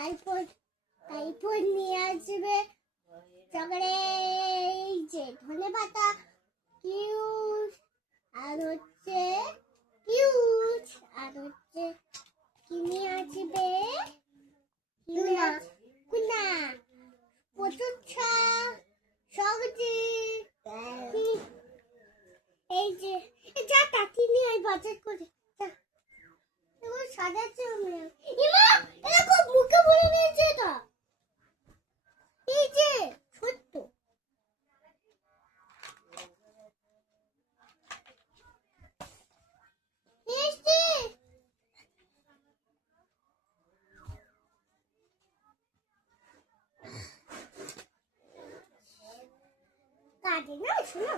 তারপর তারপর নিয়ে আসবে সকালে এই যে ধনেপাতা কিউট আর হচ্ছে কিউট আর হচ্ছে কি নিয়ে আসবে কুনা প্রচুর সবজি এই যে যা কাটি নিয়ে আয় বাজার করে এবার সাজাচ্ছে ইমা এটা খুব মুখে বলে নিয়েছে এটা এই যে সত্য কাজে না শোনো